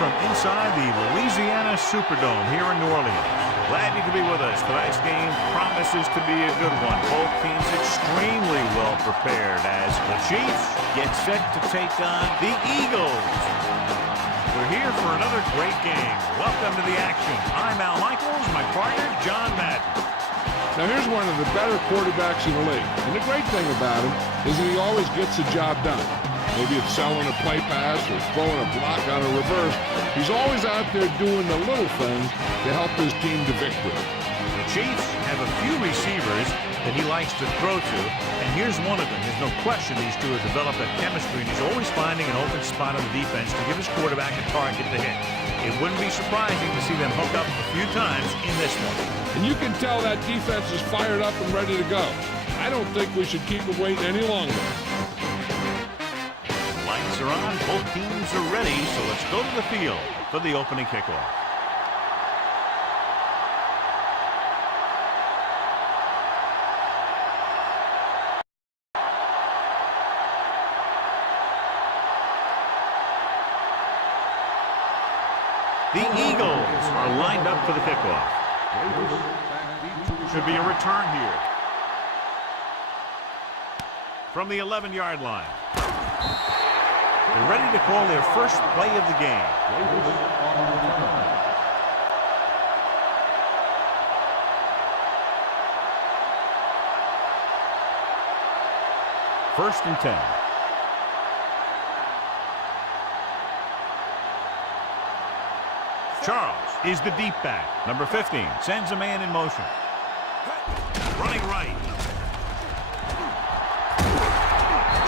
from inside the Louisiana Superdome here in New Orleans. Glad you could be with us. Tonight's game promises to be a good one. Both teams extremely well prepared as the Chiefs get set to take on the Eagles. We're here for another great game. Welcome to the action. I'm Al Michaels, my partner, John Madden. Now here's one of the better quarterbacks in the league. And the great thing about him is that he always gets the job done. Maybe it's selling a play pass or throwing a block on a reverse. He's always out there doing the little things to help his team to victory. The Chiefs have a few receivers that he likes to throw to, and here's one of them. There's no question these two have developed that chemistry, and he's always finding an open spot on the defense to give his quarterback a target to hit. It wouldn't be surprising to see them hook up a few times in this one. And you can tell that defense is fired up and ready to go. I don't think we should keep them waiting any longer. Lights are on, both teams are ready, so let's go to the field for the opening kickoff. The Eagles are lined up for the kickoff. Should be a return here. From the 11-yard line. They're ready to call their first play of the game. First and 10. Charles is the deep back. Number 15 sends a man in motion. Running right.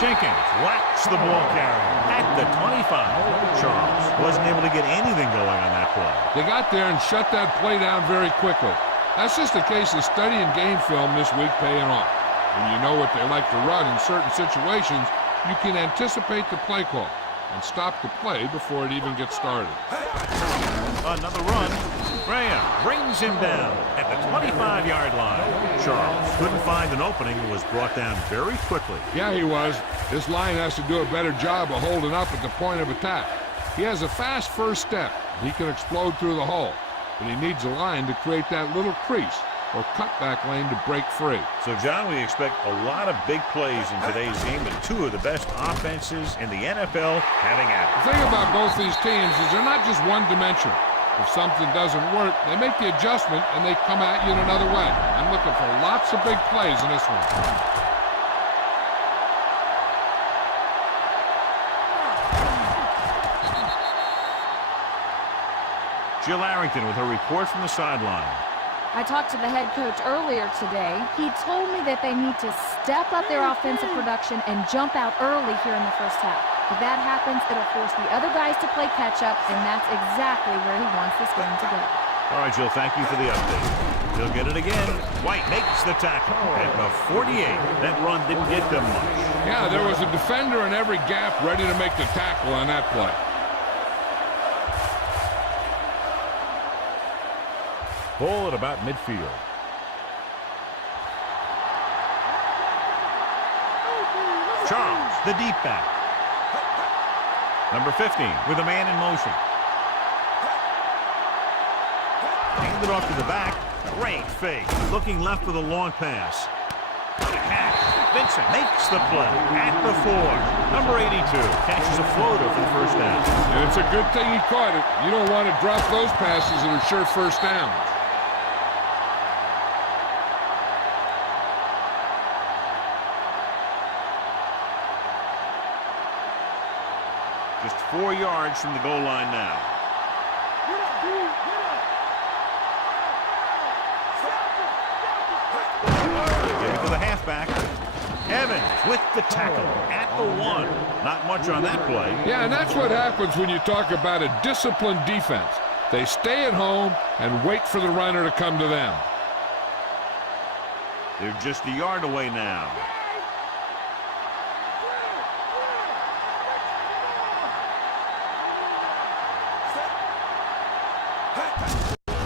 Jenkins whacks the ball carrier at the 25. Charles wasn't able to get anything going on that play. They got there and shut that play down very quickly. That's just a case of studying game film this week paying off. When you know what they like to run in certain situations, you can anticipate the play call and stop the play before it even gets started. Another run. Graham brings him down at the 25-yard line. Charles couldn't find an opening and was brought down very quickly. Yeah, he was. This line has to do a better job of holding up at the point of attack. He has a fast first step. He can explode through the hole, but he needs a line to create that little crease or cutback lane to break free. So, John, we expect a lot of big plays in today's game, and two of the best offenses in the NFL having at it. The thing about both these teams is they're not just one-dimensional. If something doesn't work, they make the adjustment and they come at you in another way. I'm looking for lots of big plays in this one. Jill Arrington with her report from the sideline. I talked to the head coach earlier today. He told me that they need to step up their offensive production and jump out early here in the first half. If that happens, it'll force the other guys to play catch-up, and that's exactly where he wants this game to go. All right, Jill, thank you for the update. He'll get it again. White makes the tackle at the 48. That run didn't get them much. Yeah, there was a defender in every gap ready to make the tackle on that play. Ball at about midfield. Charles, the deep back. Number 15 with a man in motion. Handed off to the back. Great fake. Looking left with a long pass. The catch. Vincent makes the play at the 4. Number 82 catches a floater for the first down. And it's a good thing he caught it. You don't want to drop those passes that are sure first downs. Just 4 yards from the goal line now. Give it to the halfback. Evans with the tackle at the 1. Not much on that play. Yeah, and that's what happens when you talk about a disciplined defense. They stay at home and wait for the runner to come to them. They're just a yard away now.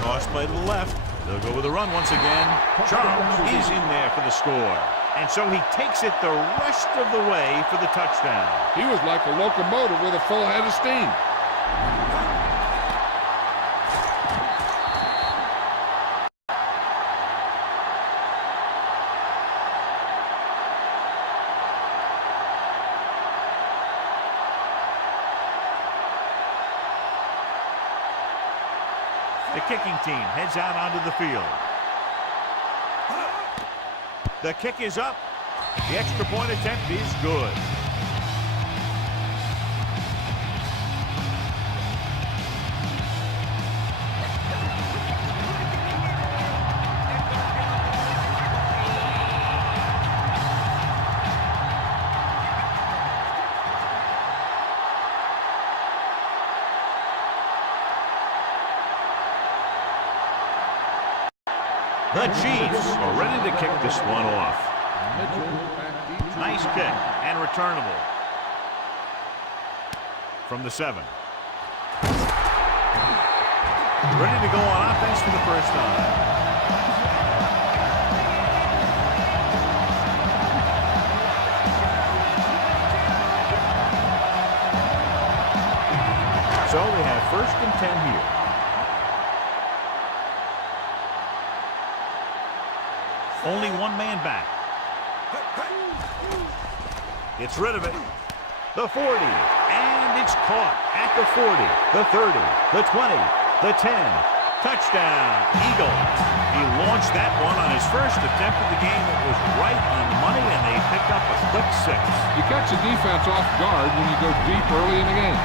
Cross play to the left. They'll go with a run once again. Charles is in there for the score. And so he takes it the rest of the way for the touchdown. He was like a locomotive with a full head of steam. The kicking team heads out onto the field. The kick is up. The extra point attempt is good. The Chiefs are ready to kick this one off. Nice kick and returnable. From the 7. Ready to go on offense for the first time. So they have 1st and 10 here. Only one man back. Gets rid of it. The 40. And it's caught at the 40, the 30, the 20, the 10. Touchdown, Eagles. He launched that one on his first attempt of the game. It was right on money, and they picked up a quick 6. You catch the defense off guard when you go deep early in the game.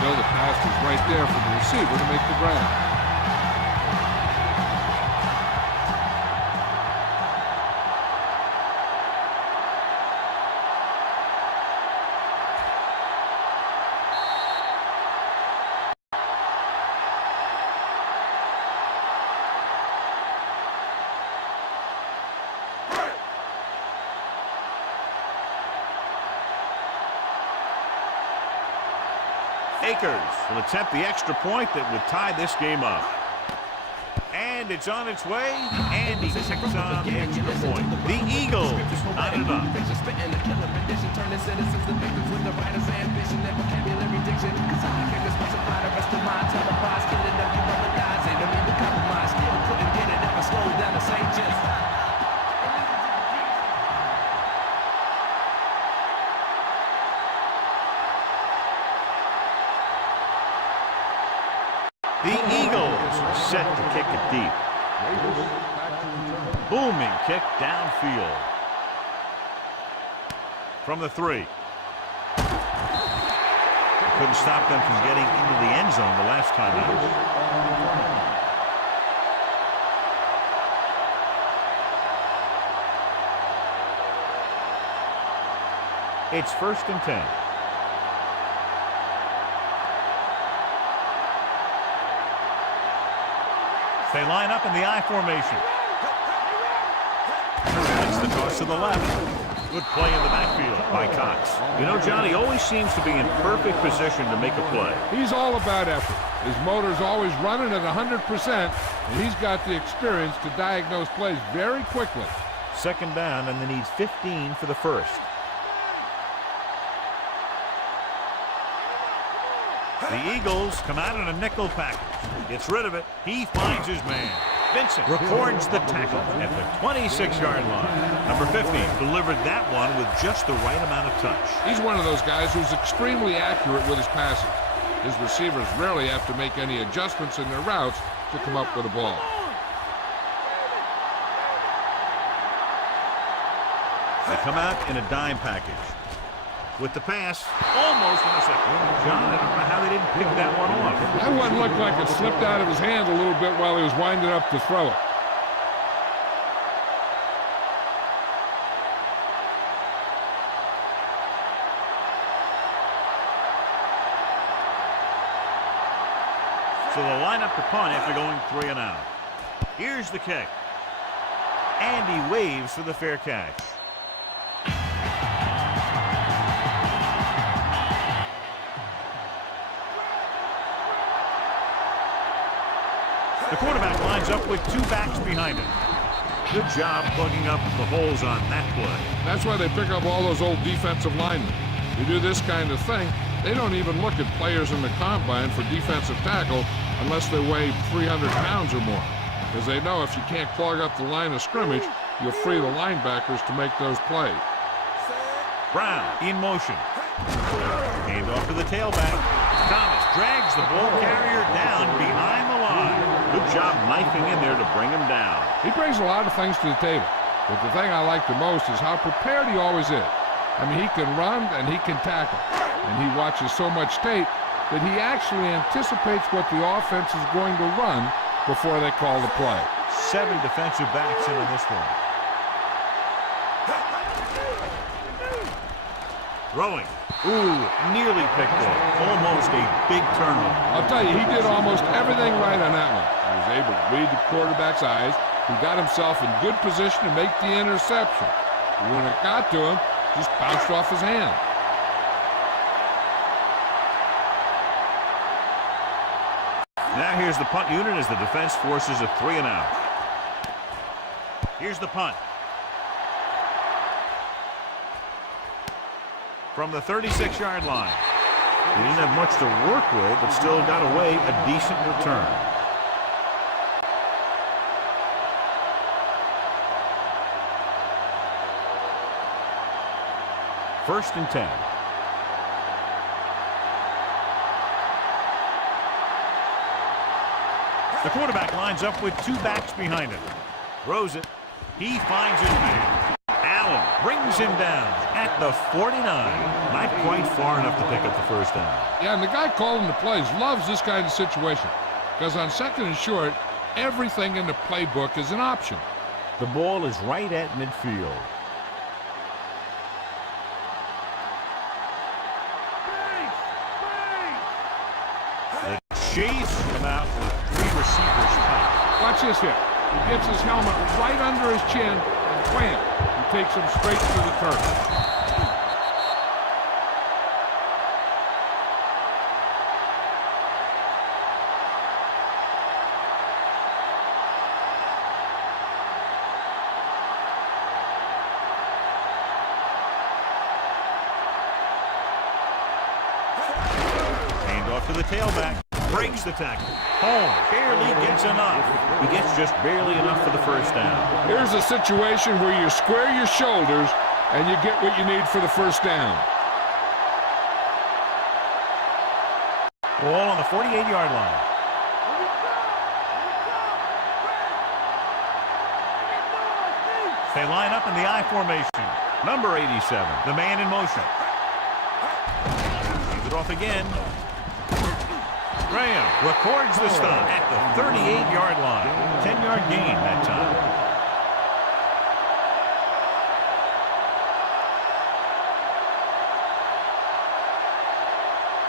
You know the pass is right there for the receiver to make the grab. Akers will attempt the extra point that would tie this game up. And it's on its way, and he takes on the extra point. The Eagles, not enough. The Eagles set to kick it deep. Booming kick downfield. From the 3. Couldn't stop them from getting into the end zone the last time out. It's 1st and 10. They line up in the I formation. That's the toss to the left. Good play in the backfield by Cox. You know, John, he always seems to be in perfect position to make a play. He's all about effort. His motor's always running at 100%, and he's got the experience to diagnose plays very quickly. 2nd down, and they need 15 for the 1st. The Eagles come out in a nickel package. Gets rid of it. He finds his man. Vincent records the tackle at the 26-yard line. Number 50 delivered that one with just the right amount of touch. He's one of those guys who's extremely accurate with his passes. His receivers rarely have to make any adjustments in their routes to come up with a ball. They come out in a dime package. With the pass, almost intercepted. John, I don't know how they didn't pick that one off. That one looked like it slipped out of his hand a little bit while he was winding up to throw it. So they'll line up to punt after going 3 and out. Here's the kick. And he waves for the fair catch. The quarterback lines up with 2 backs behind him. Good job plugging up the holes on that play. That's why they pick up all those old defensive linemen. To do this kind of thing, they don't even look at players in the combine for defensive tackle unless they weigh 300 pounds or more. Because they know if you can't clog up the line of scrimmage, you'll free the linebackers to make those plays. Brown in motion. Hand off to the tailback. Thomas drags the ball carrier down behind the line. Good job knifing in there to bring him down. He brings a lot of things to the table, but the thing I like the most is how prepared he always is. I mean, he can run and he can tackle, and he watches so much tape that he actually anticipates what the offense is going to run before they call the play. 7 defensive backs in on this one. Throwing. Ooh, nearly picked off. Almost a big turnover. I'll tell you, he did almost everything right on that one. He was able to read the quarterback's eyes. He got himself in good position to make the interception. When it got to him, just bounced off his hand. Now here's the punt unit as the defense forces a 3 and out. Here's the punt. From the 36-yard line. He didn't have much to work with, but still got away a decent return. First and 10. The quarterback lines up with 2 backs behind him. Throws it. He finds his man. Allen brings him down at the 49. Not quite far enough to pick up the first down. Yeah, and the guy calling the plays loves this kind of situation because on 2nd and short, everything in the playbook is an option. The ball is right at midfield. The Chiefs come out with 3 receivers tight. Watch this here. He gets his helmet right under his chin and wham, he takes him straight to the turf. To the tailback, breaks the tackle. Holmes barely gets enough. He gets just barely enough for the first down. Here's a situation where you square your shoulders and you get what you need for the first down. Ball on the 48-yard line. They line up in the I formation. Number 87, the man in motion. Leaves it off again. Graham records the stop at the 38-yard line. 10-yard gain that time.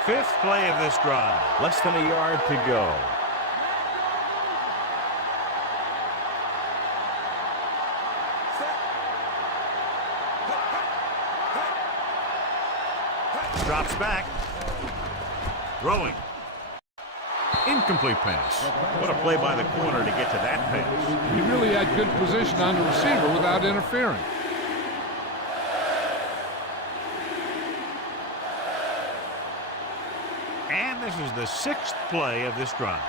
Fifth play of this drive. Less than a yard to go. Drops back. Throwing. Incomplete pass. What a play by the corner to get to that pass. He really had good position on the receiver without interfering. And this is the 6th play of this drive.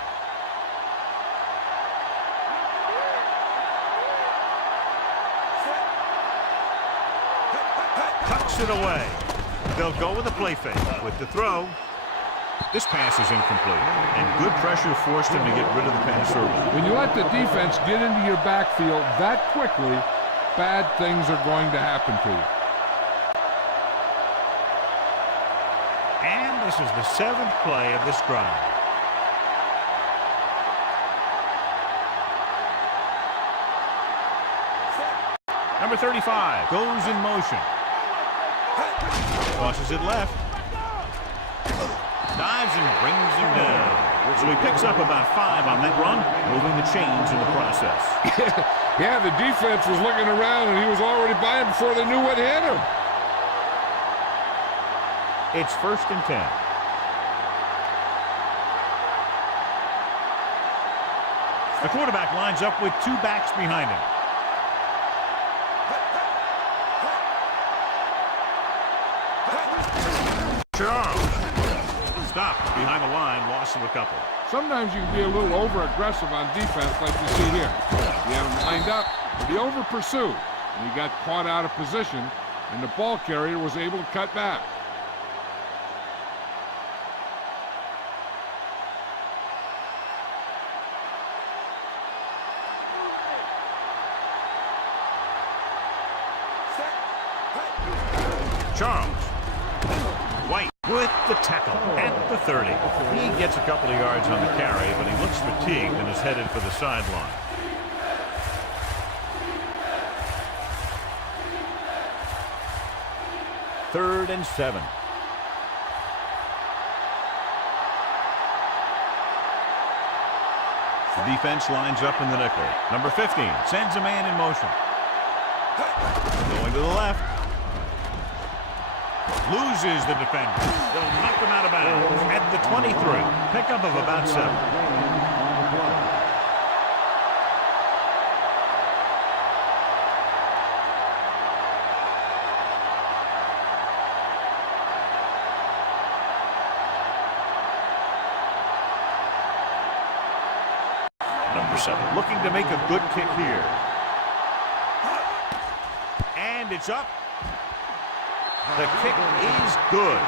Tucks it away. They'll go with a play fake. With the throw. This pass is incomplete, and good pressure forced him to get rid of the pass early. When you let the defense get into your backfield that quickly, bad things are going to happen to you. And this is the 7th play of this drive. Number 35 goes in motion. Tosses it left. Dives and brings him down. So he picks up about 5 on that run, moving the chains in the process. Yeah, the defense was looking around and he was already by him before they knew what hit him. It's 1st and 10. The quarterback lines up with 2 backs behind him. Charles. Stopped behind the line, loss of a couple. Sometimes you can be a little over-aggressive on defense like you see here. You had him lined up, but he over-pursued, and he got caught out of position, and the ball carrier was able to cut back. Charles. White with the tackle at the 30. He gets a couple of yards on the carry, but he looks fatigued and is headed for the sideline. Third and 7. The defense lines up in the nickel. Number 15 sends a man in motion. Going to the left. Loses the defender. They'll knock him out of bounds at the 23. Pickup of about 7. Number 7 looking to make a good kick here. And it's up. The kick is good.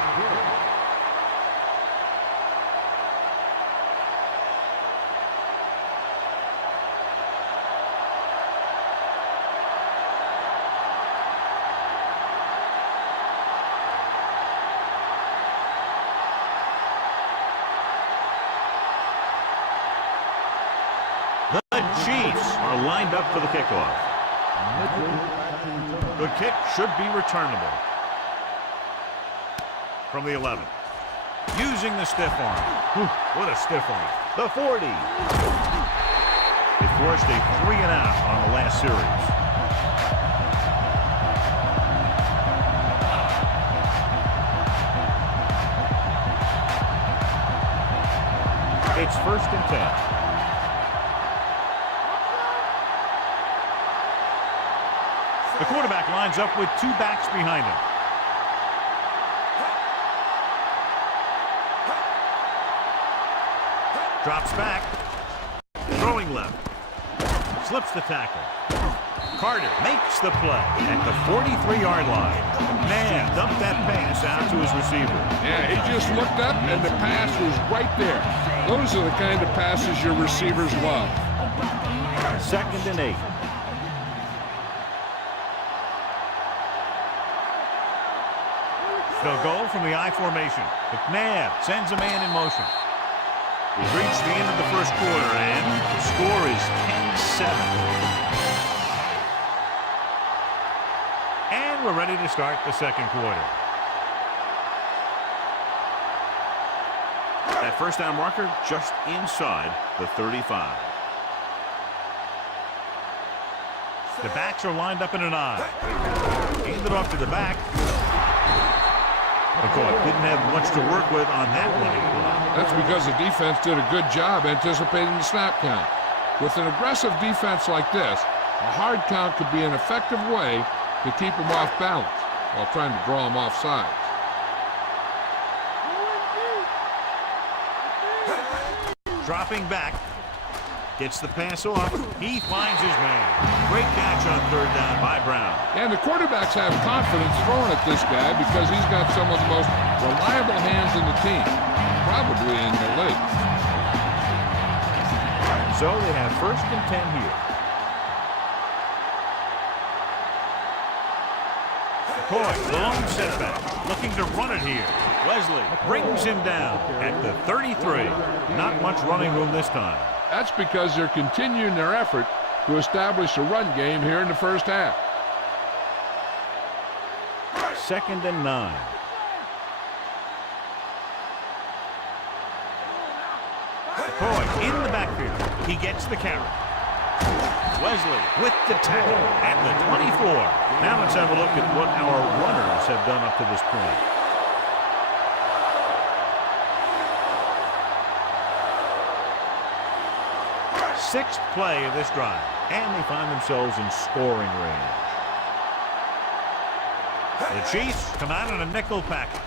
The Chiefs are lined up for the kickoff. The kick should be returnable. From the 11. Using the stiff arm. What a stiff arm. The 40. They forced a 3-and-out on the last series. It's 1st and 10. The quarterback lines up with 2 backs behind him. Drops back. Throwing left. Slips the tackle. Carter makes the play at the 43-yard line. Man dumped that pass out to his receiver. Yeah, he just looked up and the pass was right there. Those are the kind of passes your receivers love. 2nd and 8. They'll go from the I formation. McNabb sends a man in motion. We've reached the end of the first quarter, and the score is 10-7. And we're ready to start the second quarter. That first down marker just inside the 35. The backs are lined up in an I. Handed off to the back. McCoy didn't have much to work with on that running play. That's because the defense did a good job anticipating the snap count. With an aggressive defense like this, a hard count could be an effective way to keep them off balance while trying to draw them off sides. Dropping back. Gets the pass off. He finds his man. Great catch on 3rd down by Brown. And the quarterbacks have confidence throwing at this guy because he's got some of the most reliable hands in the team, probably in the league. So they have 1st and 10 here. McCoy, long setback, looking to run it here. Wesley brings him down at the 33. Not much running room this time. That's because they're continuing their effort to establish a run game here in the first half. 2nd and 9. McCoy in the backfield. He gets the carry. Wesley with the tackle at the 24. Now let's have a look at what our runners have done up to this point. 6th play of this drive, and they find themselves in scoring range. The Chiefs come out in a nickel package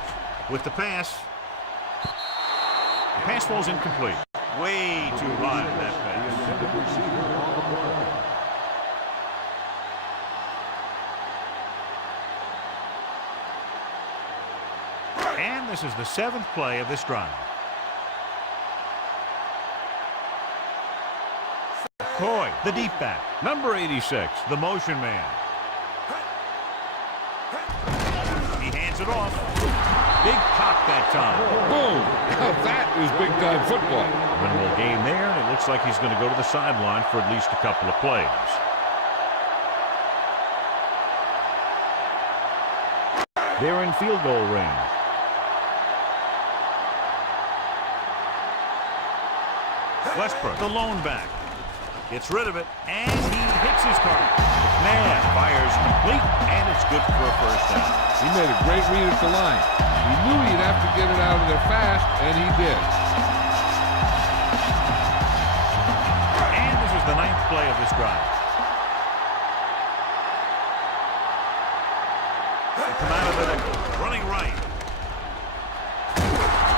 with the pass. The pass falls incomplete. Way too high on that pass. And this is the 7th play of this drive. McCoy, the deep back. Number 86, the motion man. He hands Hands it off. Big pop that time. Boom! Now that is big-time football. Winnable game there, and it looks like he's going to go to the sideline for at least a couple of plays. They're in field goal range. Westbrook, the lone back. Gets rid of it, and he hits his target. McMahon fires complete, and it's good for a first down. He made a great read at the line. He knew he'd have to get it out of there fast, and he did. And this is the 9th play of this drive. They come out of the nickel, running right.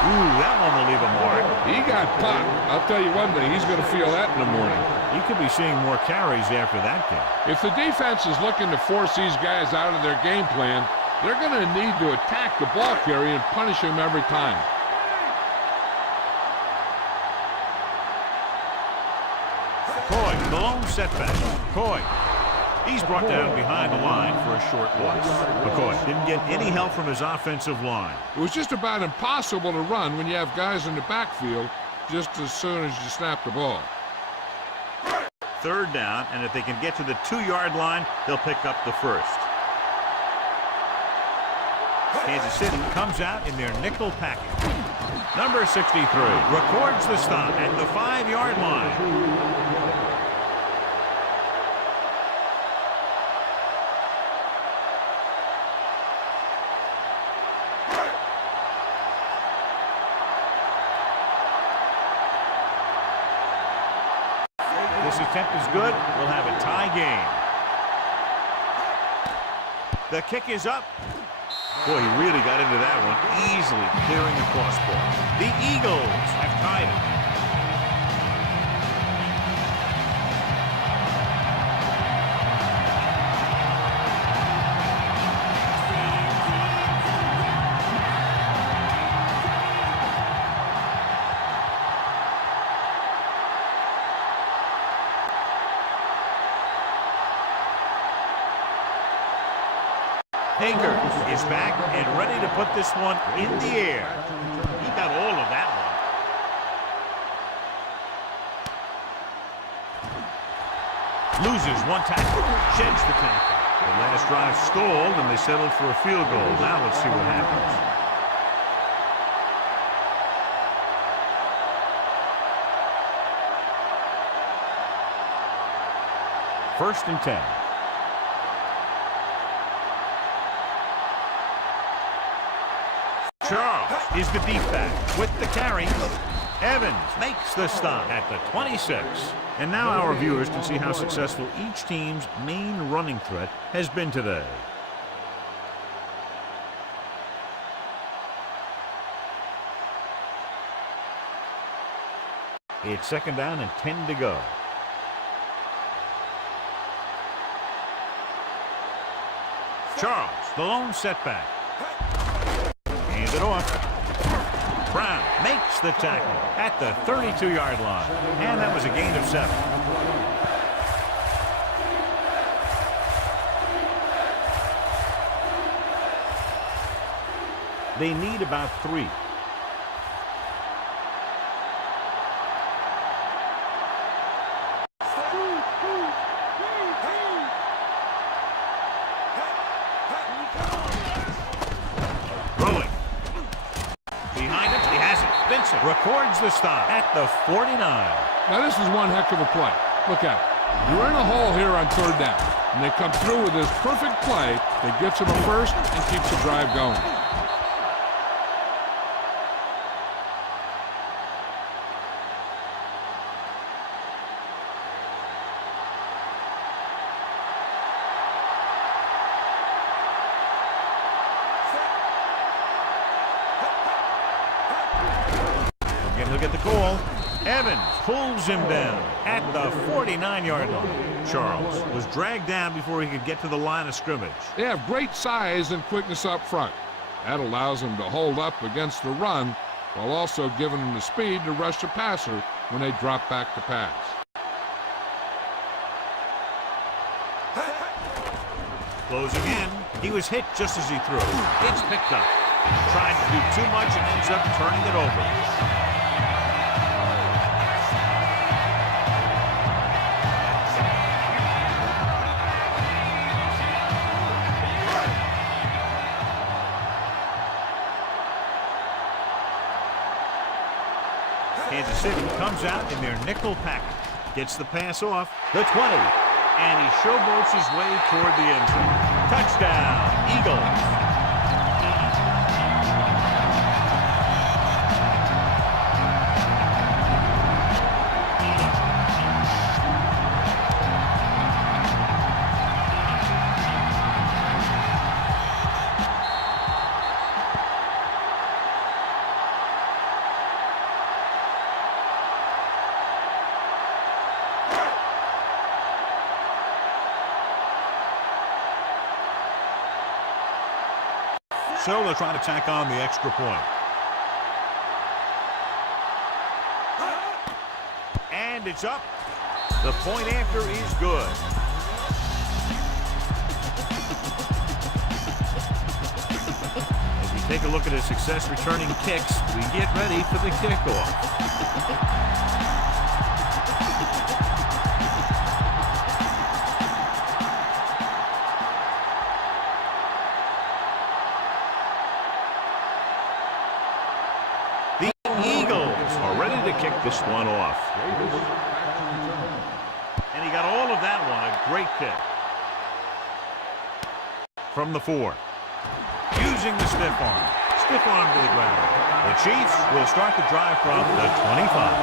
Ooh, that one will leave a mark. He got popped. I'll tell you one thing, he's going to feel that in the morning. He could be seeing more carries after that game. If the defense is looking to force these guys out of their game plan, they're going to need to attack the ball carrier and punish him every time. Coy, the lone setback. Coy. He's brought down behind the line for a short loss. McCoy didn't get any help from his offensive line. It was just about impossible to run when you have guys in the backfield just as soon as you snap the ball. 3rd down, and if they can get to the 2-yard line, they'll pick up the first. Kansas City comes out in their nickel package. Number 63 records the stop at the 5-yard line. This attempt is good. We'll have a tie game. The kick is up. Boy, he really got into that one, easily clearing the crossbar. The Eagles have tied it. Hager is back and ready to put this one in the air. He got all of that one. Loses one tackle, sheds the tackle. The last drive stalled, and they settled for a field goal. Now let's see what happens. First and 10. Charles is the deep back with the carry. Evans makes the stop at the 26. And now our viewers can see how successful each team's main running threat has been today. It's 2nd down and 10 to go. Charles, the lone setback. Hands it off. Brown makes the tackle at the 32-yard line. And that was a gain of 7. They need about 3. Records the stop at the 49. Now this is one heck of a play. Look at it. You're in a hole here on 3rd down, and they come through with this perfect play that gets them a first and keeps the drive going. Look at the call. Evans pulls him down at the 49-yard line. Charles was dragged down before he could get to the line of scrimmage. They have great size and quickness up front. That allows them to hold up against the run while also giving them the speed to rush the passer when they drop back to pass. Closing in, He was hit just as he threw. Gets picked up. Tried to do too much and ends up turning it over. Kansas City comes out in their nickel package. Gets the pass off. The 20. And he showboats his way toward the end zone. Touchdown, Eagles. So they'll try to tack on the extra point. And it's up. The point after is good. As we take a look at his success returning kicks, we get ready for the kickoff. Kick this one off. And he got all of that one. A great kick. From the 4. Using the stiff arm. Stiff arm to the ground. The Chiefs will start the drive from the 25.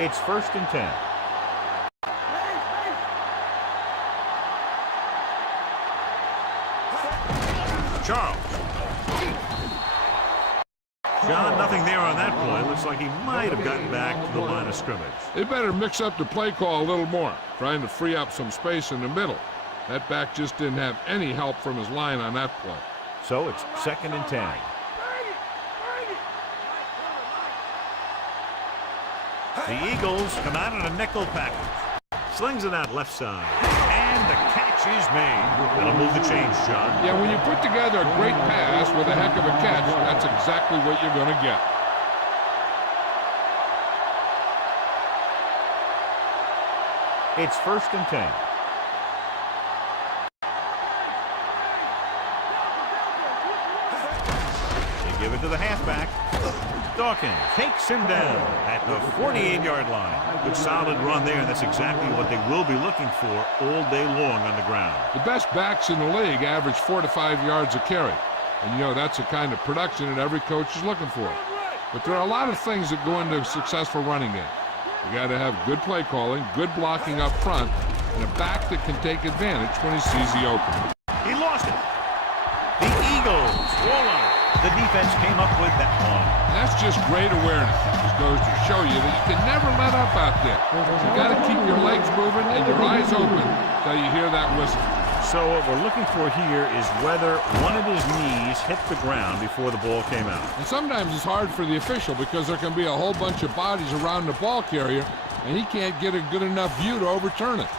It's 1st and 10. Charles. John, nothing there on that play. Looks like he might have gotten back to the line of scrimmage. They better mix up the play call a little more, trying to free up some space in the middle. That back just didn't have any help from his line on that play. So it's 2nd and 10. The Eagles come out in a nickel package. Slings it out left side. And the catch is made. That'll move the chains, John. Yeah, when you put together a great pass with a heck of a catch, that's exactly what you're going to get. It's 1st and 10. They give it to the halfback. Dawkins takes him down at the 48-yard line. Good solid run there, and that's exactly what they will be looking for all day long on the ground. The best backs in the league average 4 to 5 yards a carry. And, you know, that's the kind of production that every coach is looking for. But there are a lot of things that go into a successful running game. You got to have good play calling, good blocking up front, and a back that can take advantage when he sees the opening. He lost it. The Eagles roll on. The defense came up with that one. That's just great awareness. It just goes to show you that you can never let up out there. You got to keep your legs moving and your eyes open until you hear that whistle. So what we're looking for here is whether one of his knees hit the ground before the ball came out. And sometimes it's hard for the official because there can be a whole bunch of bodies around the ball carrier, and he can't get a good enough view to overturn it.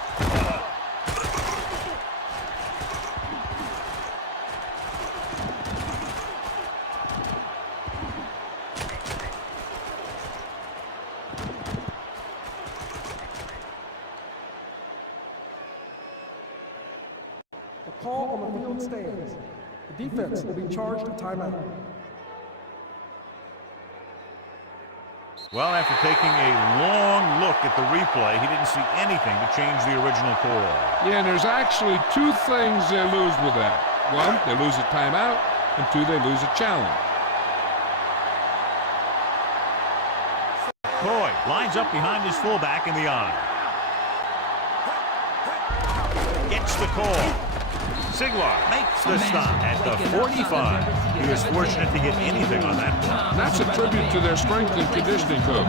Call on the field stands. The defense will be charged a timeout. Well, after taking a long look at the replay, he didn't see anything to change the original call. Yeah, and there's actually 2 things they lose with that. 1, they lose a timeout, and 2, they lose a challenge. Coy lines up behind his fullback in the eye. Gets the call. Siglar makes the stop at the 45. He was fortunate to get anything on that play. That's a tribute to their strength and conditioning coach.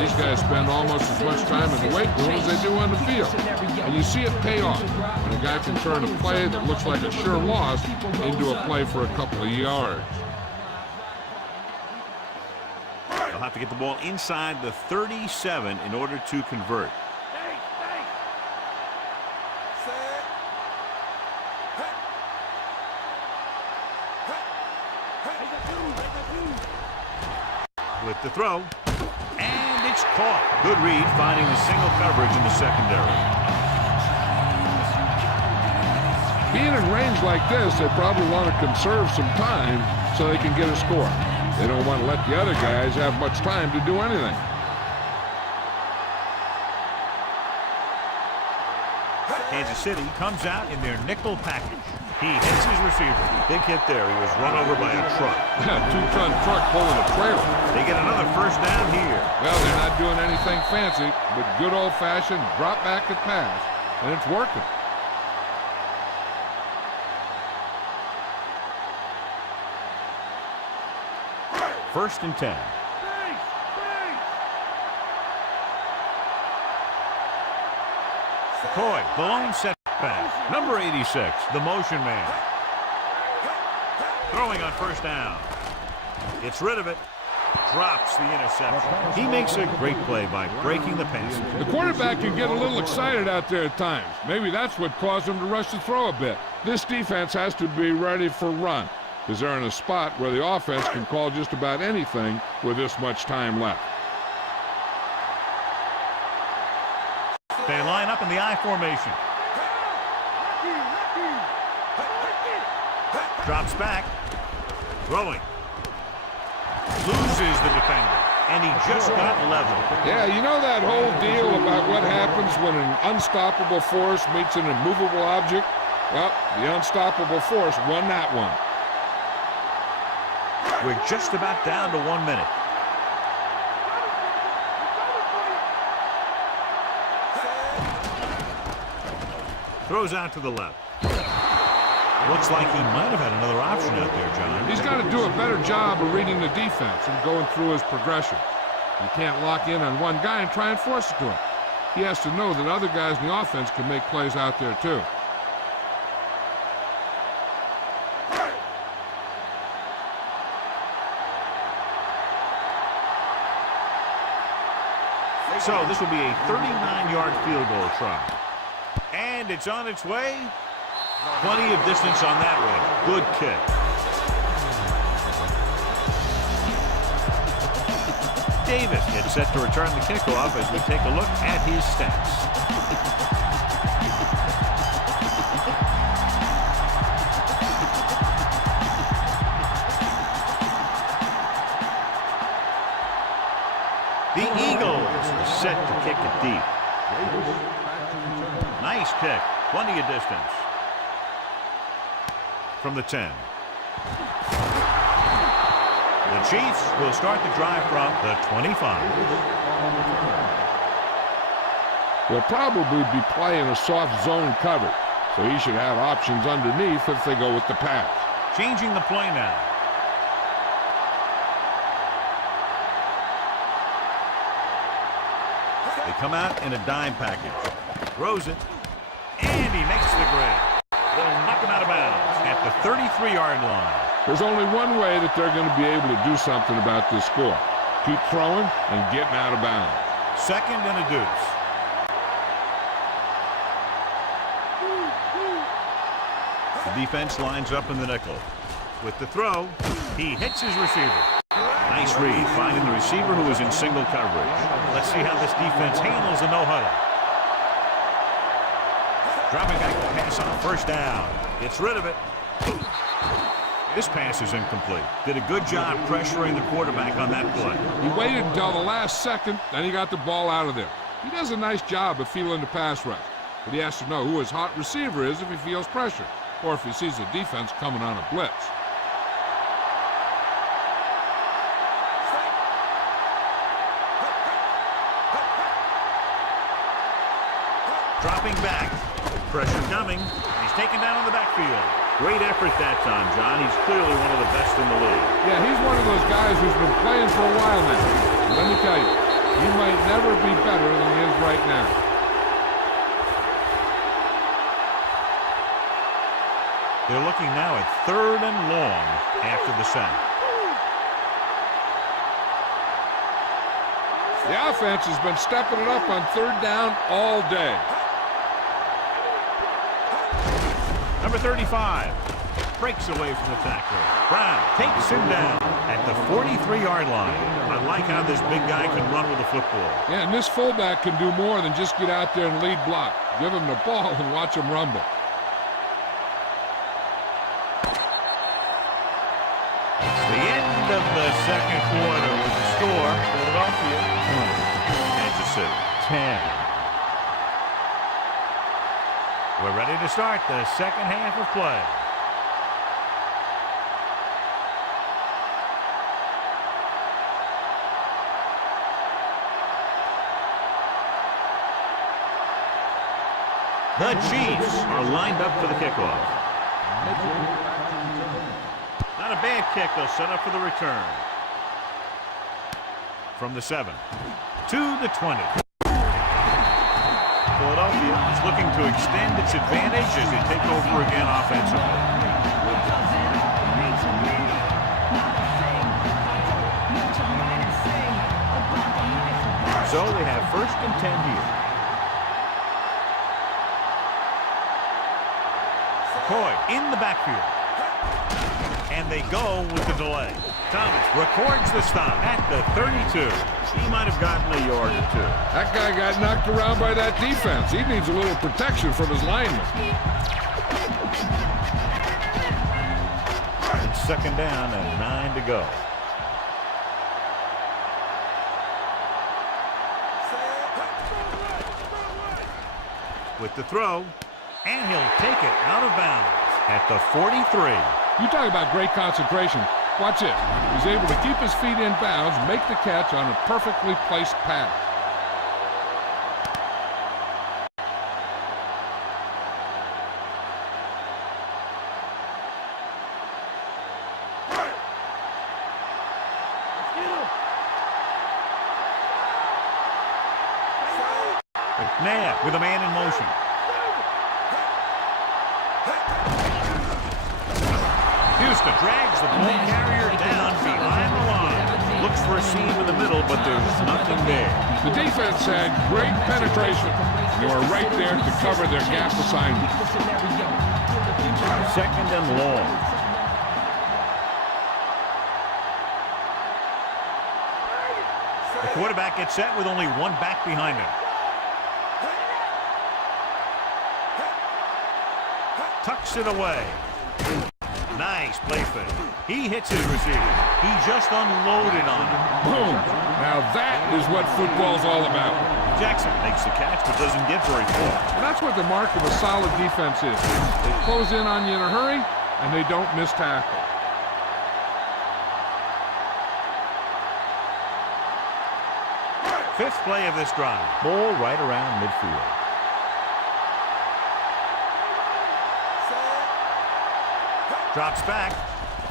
These guys spend almost as much time in the weight room as they do on the field. And you see it pay off when a guy can turn a play that looks like a sure loss into a play for a couple of yards. They'll have to get the ball inside the 37 in order to convert. With the throw, and it's caught. Good read, finding the single coverage in the secondary. Being in range like this, they probably want to conserve some time so they can get a score. They don't want to let the other guys have much time to do anything. Kansas City comes out in their nickel package. He hits his receiver. Big hit there. He was run over by a truck. Two-ton truck pulling a trailer. They get another first down here. Well, they're not doing anything fancy, but good old-fashioned drop back and pass, and it's working. First and 10. McCoy, the lone setback. Number 86, the motion man. Throwing on first down. Gets rid of it. Drops the interception. He makes a great play by breaking the pass. The quarterback can get a little excited out there at times. Maybe that's what caused him to rush the throw a bit. This defense has to be ready for run, because they're in a spot where the offense can call just about anything with this much time left. They line up in the I formation. Drops back. Throwing. Loses the defender. And he just got level. Yeah, you know that whole deal about what happens when an unstoppable force meets an immovable object? Well, the unstoppable force won that one. We're just about down to 1 minute. Throws out to the left. Looks like he might have had another option out there, John. He's got to do a better job of reading the defense and going through his progression. You can't lock in on one guy and try and force it to him. He has to know that other guys in the offense can make plays out there too. So this will be a 39-yard field goal try. And it's on its way. Plenty of distance on that one. Good kick. Davis gets set to return the kickoff as we take a look at his stats. The Eagles set to kick it deep. Nice kick. Plenty of distance. From the 10. The Chiefs will start the drive from the 25. They'll probably be playing a soft zone cover, so he should have options underneath if they go with the pass. Changing the play now. They come out in a dime package. Throws it. And he makes the grab. They'll knock him out of bounds at the 33-yard line. There's only one way that they're going to be able to do something about this score. Keep throwing and getting out of bounds. Second and a deuce. The defense lines up in the nickel. With the throw, he hits his receiver. Nice read, finding the receiver who is in single coverage. Let's see how this defense handles a no-huddle. Dropping back to pass on first down. Gets rid of it. This pass is incomplete. Did a good job pressuring the quarterback on that play. He waited until the last second, then he got the ball out of there. He does a nice job of feeling the pass rush, but he has to know who his hot receiver is if he feels pressure, or if he sees the defense coming on a blitz. Dropping back. Pressure coming. He's taken down in the backfield. Great effort that time, John. He's clearly one of the best in the league. Yeah, he's one of those guys who's been playing for a while now. And let me tell you, he might never be better than he is right now. They're looking now at 3rd and long after the sack. The offense has been stepping it up on third down all day. Number 35 breaks away from the tackler. Brown takes him down at the 43-yard line. I like how this big guy can run with the football. Yeah, and this fullback can do more than just get out there and lead block. Give him the ball and watch him rumble. The end of the second quarter with the score. Philadelphia, Kansas City, 10. We're ready to start the second half of play. The Chiefs are lined up for the kickoff. Not a bad kick. They'll set up for the return. From the 7 to the 20. Philadelphia is looking to extend its advantage as they take over again offensively. So they have 1st and 10 here. Coy in the backfield. And they go with the delay. Thomas records the stop at the 32. He might have gotten a yard or two. That guy got knocked around by that defense. He needs a little protection from his linemen. It's 2nd down and 9 to go. With the throw, and he'll take it out of bounds at the 43. You talk about great concentration. Watch this. He's able to keep his feet in bounds, make the catch on a perfectly placed pass. McNabb with a man in motion. Houston drags the ball carrier down behind the line. Looks for a seam in the middle, but there's nothing there. The defense had great penetration. They were right there to cover their gap assignment. 2nd and long. The quarterback gets set with only one back behind him. Tucks it away. Nice play fake. He hits his receiver. He just unloaded on him. Boom. Now that is what football's all about. Jackson makes the catch but doesn't get very far. And that's what the mark of a solid defense is. They close in on you in a hurry, and they don't miss tackle. Fifth play of this drive. Ball right around midfield. Drops back,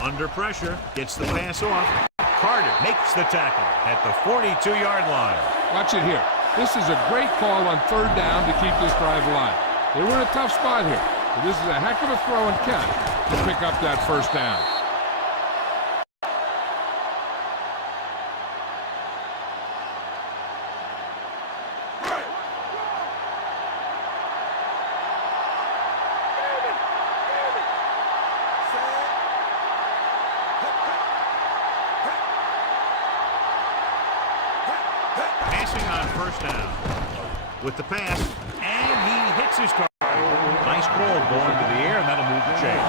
under pressure, gets the pass off. Carter makes the tackle at the 42-yard line. Watch it here. This is a great call on 3rd down to keep this drive alive. They were in a tough spot here, but this is a heck of a throw and catch to pick up that 1st down. On 1st down with the pass, and he hits his target. Nice ball going to the air, and that'll move the chain.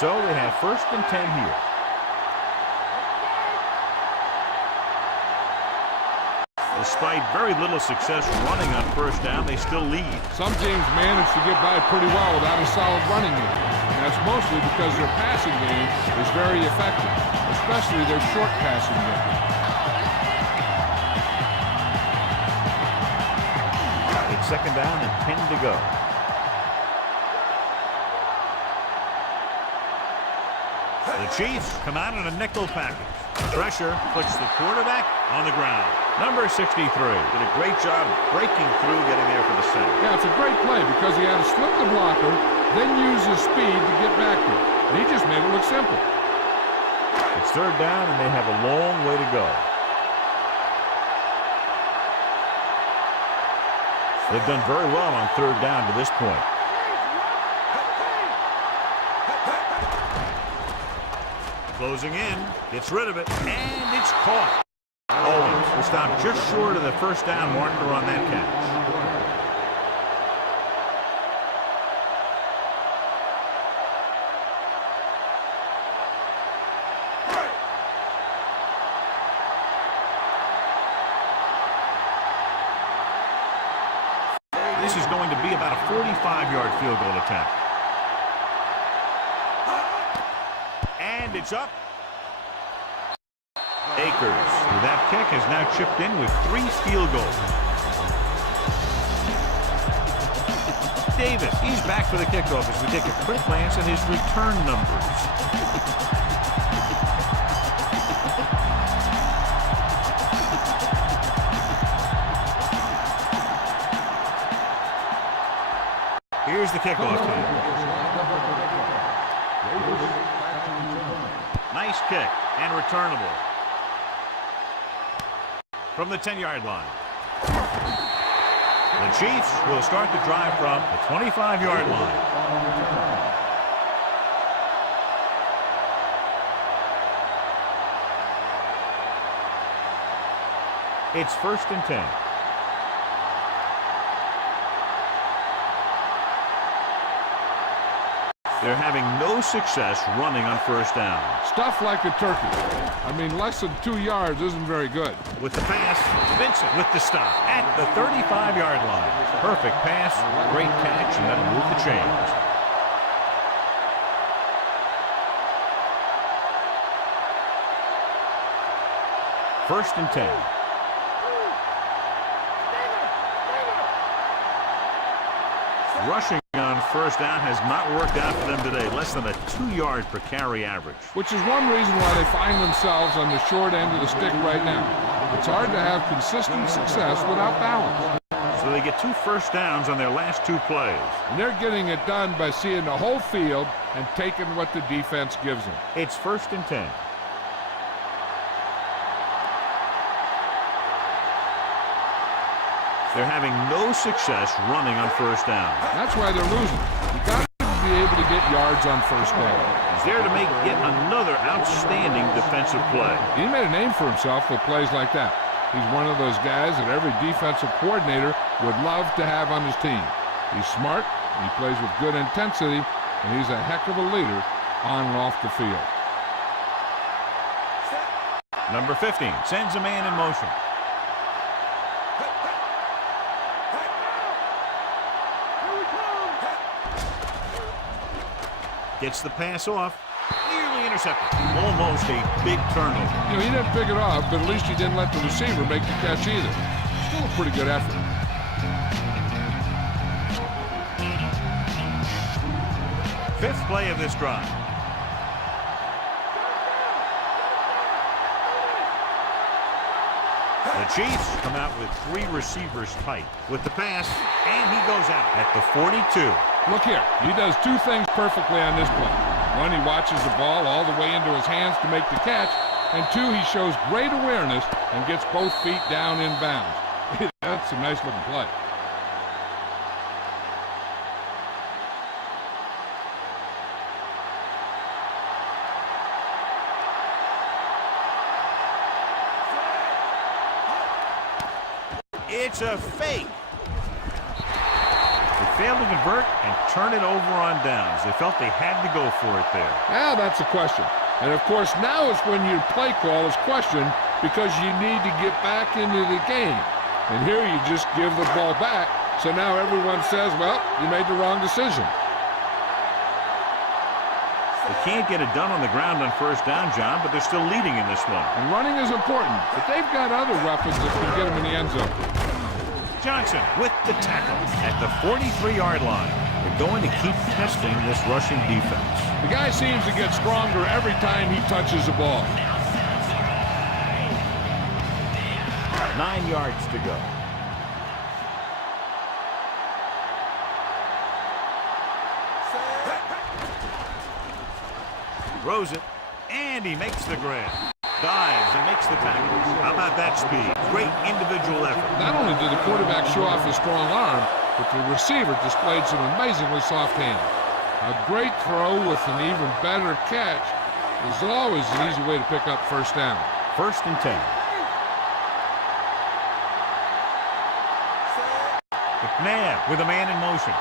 So they have 1st and 10 here. Despite very little success running on 1st down, they still lead. Some teams manage to get by pretty well without a solid running game. And that's mostly because their passing game is very effective, especially their short passing game. It's 2nd down and 10 to go. The Chiefs come out in a nickel package. Pressure puts the quarterback on the ground. Number 63 did a great job breaking through, getting there for the center. Yeah, it's a great play because he had to slip the blocker, then use his speed to get back there. And he just made it look simple. It's third down, and they have a long way to go. They've done very well on third down to this point. Closing in, gets rid of it, and it's caught. Owens will stop just short of the first down marker on that catch. This is going to be about a 45-yard field goal attempt. And it's up. Akers, with that kick, has now chipped in with 3 field goals. Davis, he's back for the kickoff as we take a quick glance at his return numbers. Here's the kickoff team. Nice kick and returnable from the 10-yard line. The Chiefs will start the drive from the 25-yard line. It's 1st and 10. They're having no success running on first down. Stuff like a turkey. I mean, less than 2 yards isn't very good. With the pass, Vincent with the stop at the 35-yard line. Perfect pass, great catch, and that'll move the chains. First and 10. Rushing on first down has not worked out for them today. Less than a 2-yard per carry average. Which is one reason why they find themselves on the short end of the stick right now. It's hard to have consistent success without balance. So they get 2 first downs on their last 2 plays. And they're getting it done by seeing the whole field and taking what the defense gives them. It's 1st and 10. They're having no success running on first down. That's why they're losing. You got to be able to get yards on first down. He's there to make yet another outstanding defensive play. He made a name for himself with plays like that. He's one of those guys that every defensive coordinator would love to have on his team. He's smart, he plays with good intensity, and he's a heck of a leader on and off the field. Number 15 sends a man in motion. Gets the pass off. Nearly intercepted. Almost a big turnover. You know, he didn't pick it off, but at least he didn't let the receiver make the catch either. Still a pretty good effort. Fifth play of this drive. The Chiefs come out with 3 receivers tight with the pass, and he goes out at the 42. Look here. He does 2 things perfectly on this play. 1, he watches the ball all the way into his hands to make the catch. And 2, he shows great awareness and gets both feet down in bounds. That's a nice-looking play. It's a fake. They failed to convert and turn it over on downs. They felt they had to go for it there. Now that's a question. And, of course, now is when your play call is questioned because you need to get back into the game. And here you just give the ball back, so now everyone says, well, you made the wrong decision. They can't get it done on the ground on first down, John, but they're still leading in this one. And running is important, but they've got other weapons that can get them in the end zone. Johnson with the tackle at the 43-yard line. They're going to keep testing this rushing defense. The guy seems to get stronger every time he touches the ball. 9 yards to go. Throws it, and he makes the grab. Dives and makes the tackle. How about that speed? Great individual effort. Not only did the quarterback show off his strong arm, but the receiver displayed some amazingly soft hands. A great throw with an even better catch is always an easy way to pick up first down. 1st and 10. McNabb with a man in motion.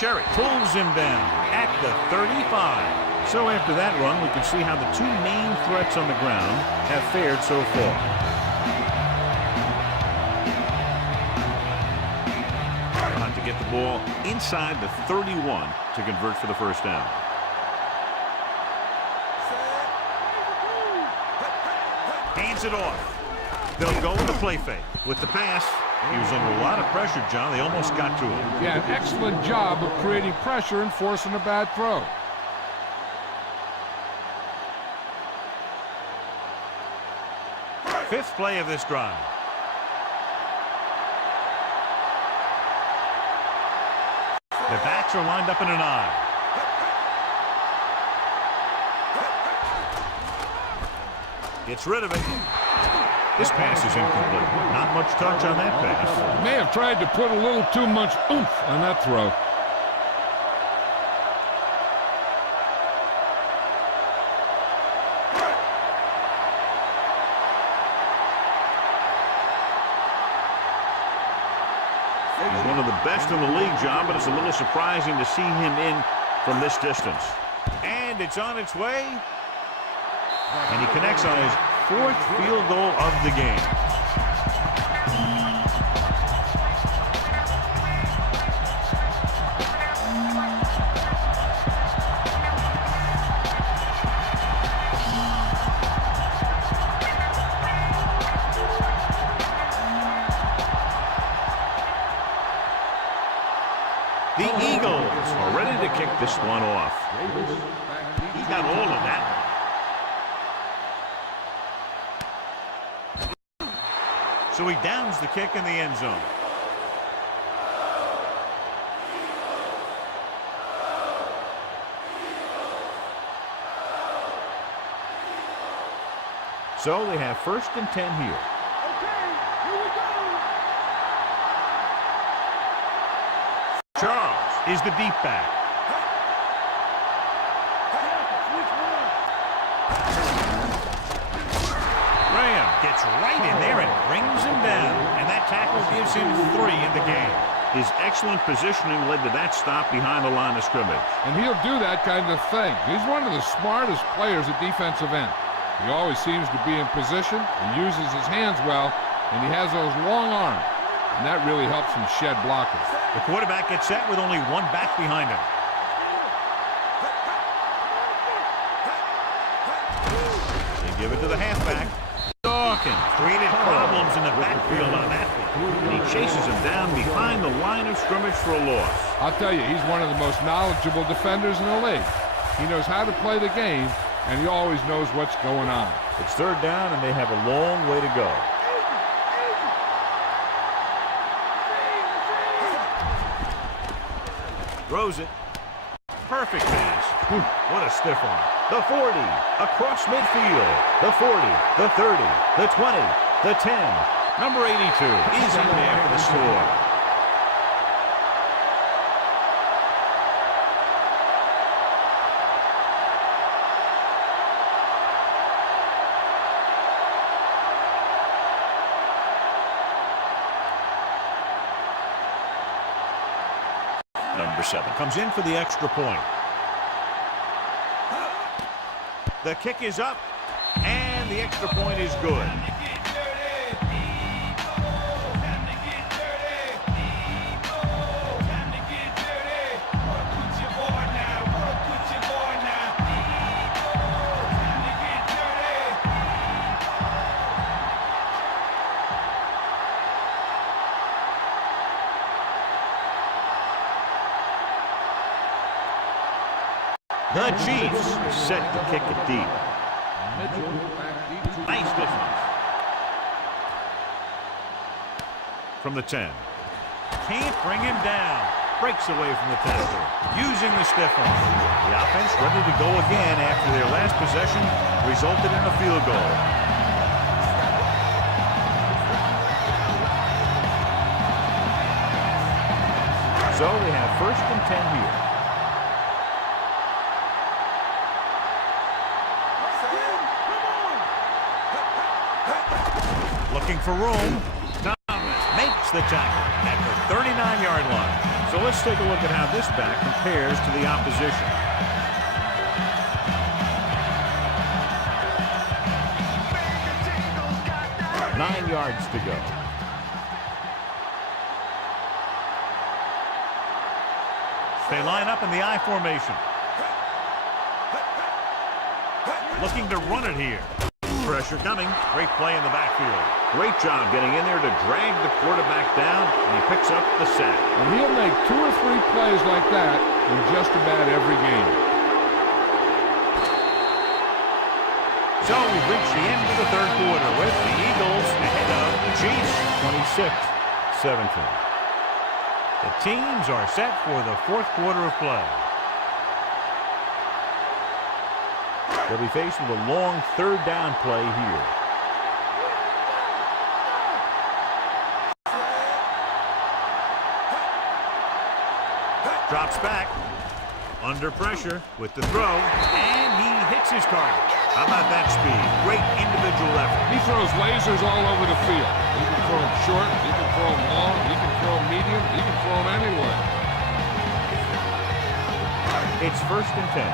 Sherry pulls him down at the 35. So after that run, we can see how the two main threats on the ground have fared so far. Time to get the ball inside the 31 to convert for the first down. Hands it off. They'll go with the play fake. With the pass, he was under a lot of pressure, John. They almost got to him. Yeah, an excellent job of creating pressure and forcing a bad throw. Fifth play of this drive. The backs are lined up in an I. Gets rid of it. This pass is incomplete. Not much touch on that pass. May have tried to put a little too much oomph on that throw. He's one of the best in the league, John, but it's a little surprising to see him in from this distance. And it's on its way. And he connects on his 4th field goal of the game. The Eagles are ready to kick this one off. He got all of that. So he downs the kick in the end zone. So they have 1st and 10 here. Charles is the deep back. Graham gets right in there and brings him down. And that tackle gives him 3 in the game. His excellent positioning led to that stop behind the line of scrimmage. And he'll do that kind of thing. He's one of the smartest players at defensive end. He always seems to be in position, he uses his hands well, and he has those long arms. And that really helps him shed blockers. The quarterback gets set with only one back behind him. They give it to the halfback. Dawkins created problems in the backfield on that one. And he chases him down behind the line of scrimmage for a loss. I'll tell you, he's one of the most knowledgeable defenders in the league. He knows how to play the game, and he always knows what's going on. It's 3rd down, and they have a long way to go. Throws it. Perfect pass. What a stiff one. The 40, across midfield. The 40, the 30, the 20, the 10. Number 82 is in there for the score. Number 7 comes in for the extra point. The kick is up, and the extra point is good. The Chiefs set to kick it deep. Nice distance. From the 10. Can't bring him down. Breaks away from the tackle. Using the stiff arm. The offense ready to go again after their last possession resulted in a field goal. So we have 1st and 10 here. Looking for room. Thomas makes the tackle at the 39-yard line. So let's take a look at how this back compares to the opposition. Nine yards to go. They line up in the I formation. Looking to run it here. Pressure coming. Great play in the backfield. Great job getting in there to drag the quarterback down, and he picks up the sack. And he'll make 2 or 3 plays like that in just about every game. So we've reached the end of the 3rd quarter with the Eagles ahead of the Chiefs 26-17. The teams are set for the 4th quarter of play. They'll be faced with a long 3rd down play here. Drops back. Under pressure with the throw. And he hits his target. How about that speed? Great individual effort. He throws lasers all over the field. He can throw them short. He can throw them long. He can throw them medium. He can throw them anywhere. It's 1st and 10.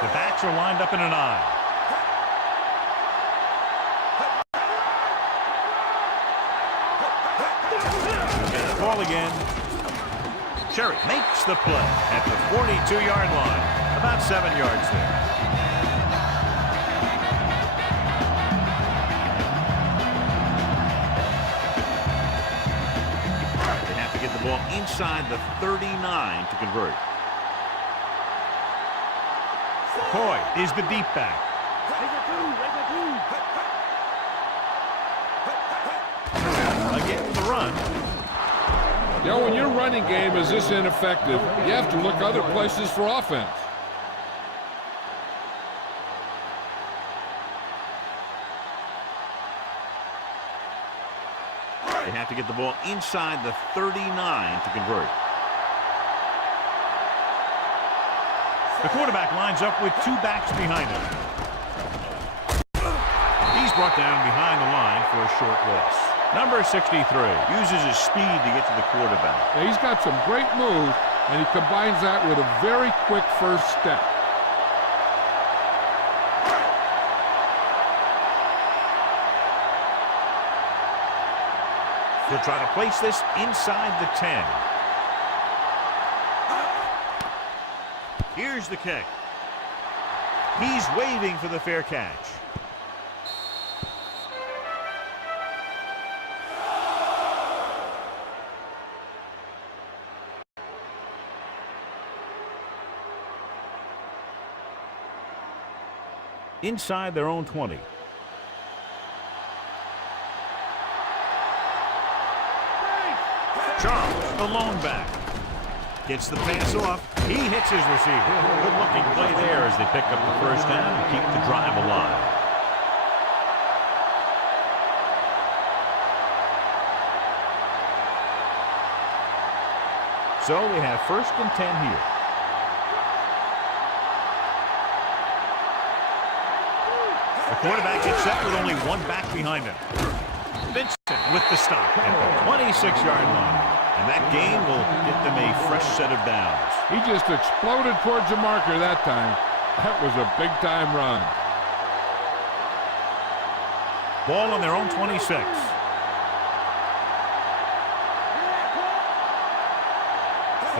The backs are lined up in an I. Get the ball again. Derrick makes the play at the 42-yard line. About 7 yards there. They have to get the ball inside the 39 to convert. Coy is the deep back. Again with the run. You know, when your running game is this ineffective, you have to look other places for offense. They have to get the ball inside the 39 to convert. The quarterback lines up with 2 backs behind him. He's brought down behind the line for a short loss. Number 63 uses his speed to get to the quarterback. Yeah, he's got some great moves, and he combines that with a very quick first step. He'll try to place this inside the 10. Here's the kick. He's waving for the fair catch. Inside their own 20. Charles, the lone back. Gets the pass off. He hits his receiver. Good-looking play there as they pick up the 1st down and keep the drive alive. So we have 1st and 10 here. The quarterback gets set with only 1 back behind him. Vincent with the stop at the 26-yard line. And that gain will get them a fresh set of downs. He just exploded towards the marker that time. That was a big-time run. Ball on their own 26.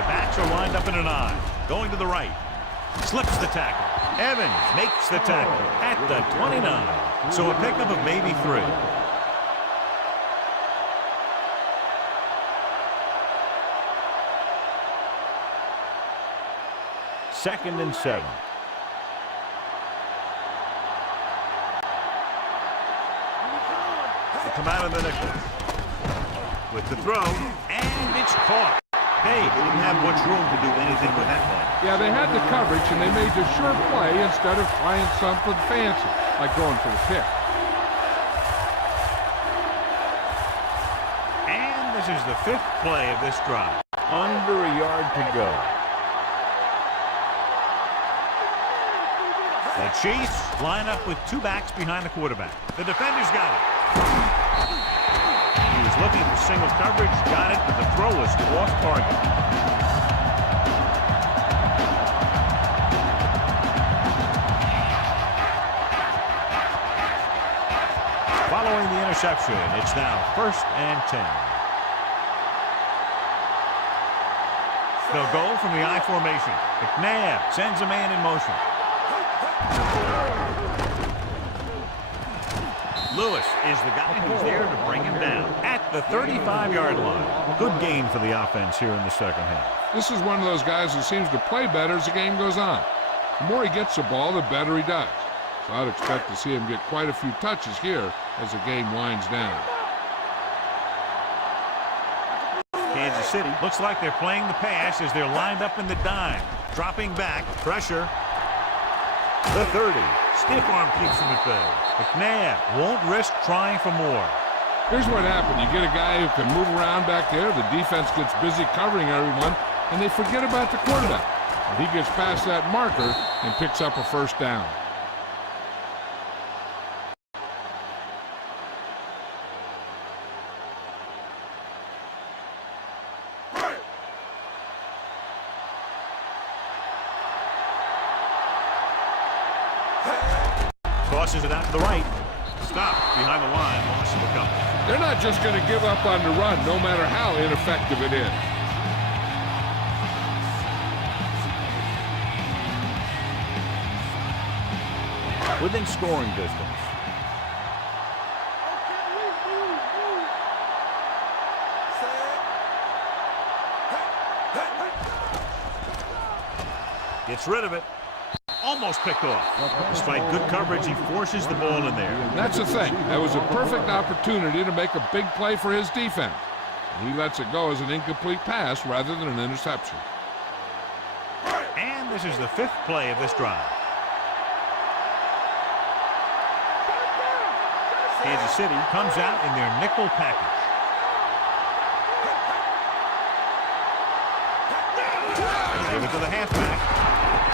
The backs are lined up in an I. Going to the right. Slips the tackle. Evans makes the tackle at the 29. So a pickup of maybe 3. Second and 7. come out of the nickel. With the throw, and it's caught. Hey, didn't have much room to do anything with that one. Yeah, they had the coverage, and they made the sure play instead of trying something fancy, like going for the pick. And this is the 5th play of this drive. Under a yard to go. The Chiefs line up with 2 backs behind the quarterback. The defender's got it. He was looking for single coverage, got it, but the throw was off target. Following the interception, it's now 1st and 10. They'll go from the I formation. McNabb sends a man in motion. Lewis is the guy who's there to bring him down at the 35-yard line. Good gain for the offense here in the second half. This is one of those guys who seems to play better as the game goes on. The more he gets the ball, the better he does. So I'd expect to see him get quite a few touches here as the game winds down. Kansas City looks like they're playing the pass as they're lined up in the dime. Dropping back, pressure. The 30. Stiff arm keeps him at bay. McNabb won't risk trying for more. Here's what happened. You get a guy who can move around back there. The defense gets busy covering everyone, and they forget about the quarterback. He gets past that marker and picks up a 1st down. Tosses it out to the right. Stop behind the line. Loss of a couple. They're not just going to give up on the run, no matter how ineffective it is. Within scoring distance. Gets rid of it. Almost picked off. Despite good coverage, he forces the ball in there. That's the thing. That was a perfect opportunity to make a big play for his defense. He lets it go as an incomplete pass rather than an interception. And this is the 5th play of this drive. Kansas City comes out in their nickel package. Give it to the halfback.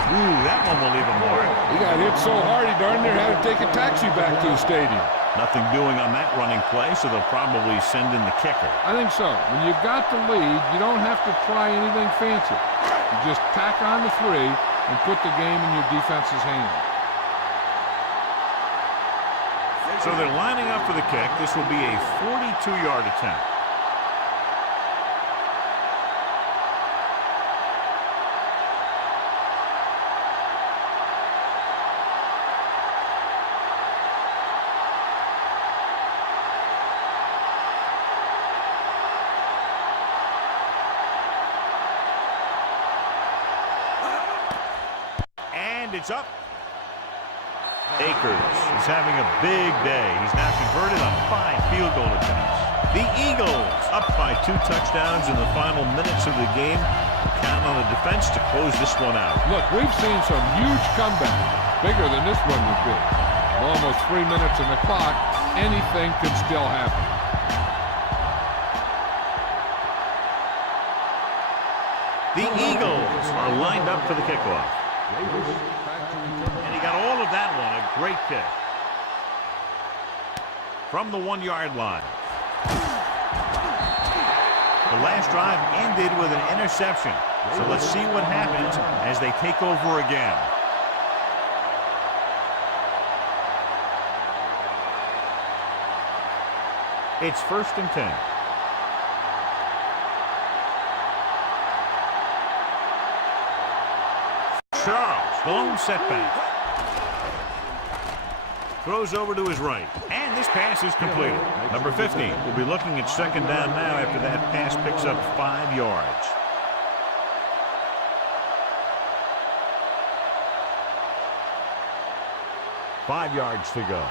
Ooh, that one will leave a mark. He got hit so hard he darn near had to take a taxi back to the stadium. Nothing doing on that running play, so they'll probably send in the kicker. I think so. When you've got the lead, you don't have to try anything fancy. You just tack on the 3 and put the game in your defense's hands. So they're lining up for the kick. This will be a 42-yard attempt. And it's up. Akers is having a big day. He's now converted on 5 field goal attempts. The Eagles up by 2 touchdowns in the final minutes of the game. Count on the defense to close this one out. Look, we've seen some huge comebacks, bigger than this one would be. Almost 3 minutes on the clock, anything could still happen. The Eagles are lined up for the kickoff. And he got all of that one. A great kick. From the 1-yard line. The last drive ended with an interception. So let's see what happens as they take over again. It's 1st and 10. Charles, lone setback. Throws over to his right. And this pass is completed. Number 15 will be looking at 2nd down now after that pass picks up 5 yards. $5 yards to go.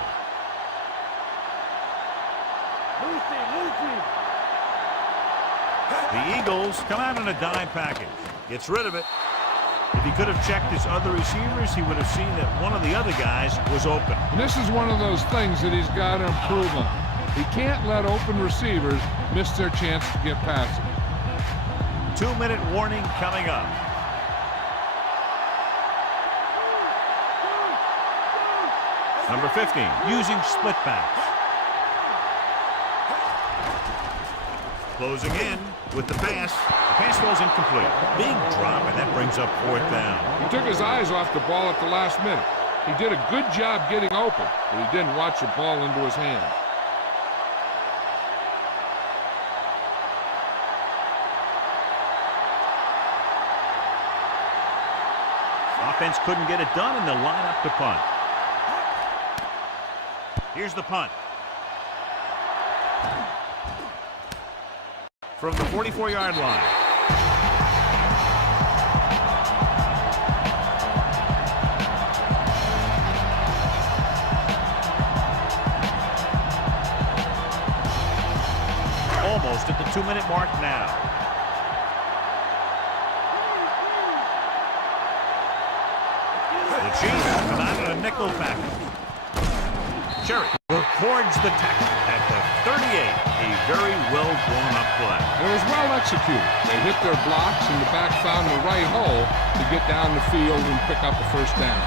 The Eagles come out in a dime package. Gets rid of it. If he could have checked his other receivers, he would have seen that one of the other guys was open. And this is one of those things that he's got to improve on. He can't let open receivers miss their chance to get past him. 2-minute warning coming up. Number 15, using split backs. Closing in with the pass. The pass falls incomplete. Big drop, and that brings up 4th down. He took his eyes off the ball at the last minute. He did a good job getting open, but he didn't watch the ball into his hand. Offense couldn't get it done, and they'll line up to punt. Here's the punt. From the 44-yard line. Almost at the 2-minute mark now. The Chiefs come out in a nickel package. Derrick records the tackle at the 38. A very well drawn up play. It was well executed. They hit their blocks and the back found the right hole to get down the field and pick up a 1st down.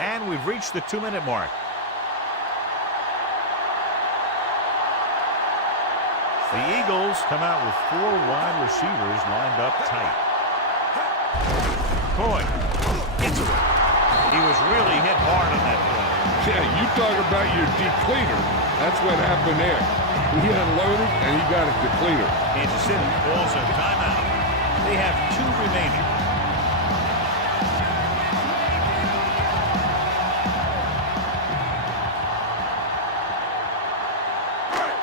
And we've reached the 2-minute mark. The Eagles come out with 4 wide receivers lined up tight. Coy gets away. He was really hit hard on that play. Yeah, you talk about your depleter. That's what happened there. He unloaded and he got a depleter. Kansas City calls a timeout. They have 2 remaining.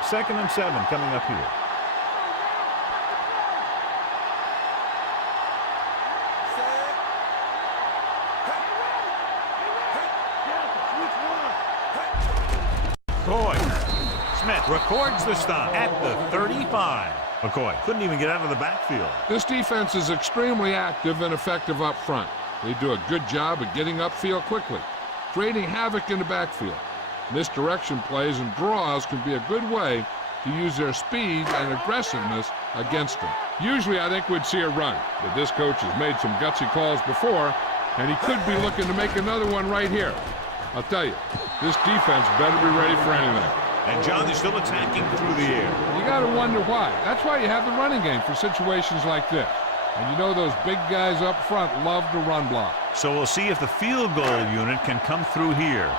Second and 7 coming up here. McCoy. Smith records the stop at the 35. McCoy couldn't even get out of the backfield. This defense is extremely active and effective up front. They do a good job of getting upfield quickly, creating havoc in the backfield. Misdirection plays and draws can be a good way to use their speed and aggressiveness against them. Usually I think we'd see a run, but this coach has made some gutsy calls before, and he could be looking to make another one right here. I'll tell you, this defense better be ready for anything. And John, they're still attacking through the air. You got to wonder why. That's why you have the running game for situations like this. And you know those big guys up front love to run block. So we'll see if the field goal unit can come through here.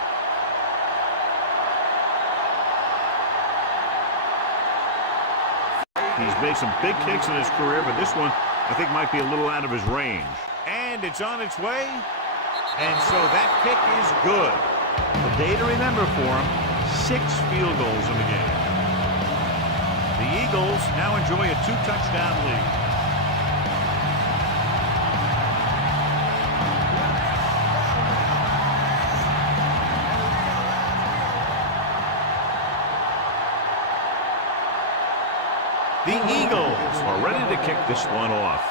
He's made some big kicks in his career, but this one I think might be a little out of his range. And it's on its way. And so that kick is good. The day to remember for him, 6 field goals in the game. The Eagles now enjoy a 2-touchdown lead. The Eagles are ready to kick this one off.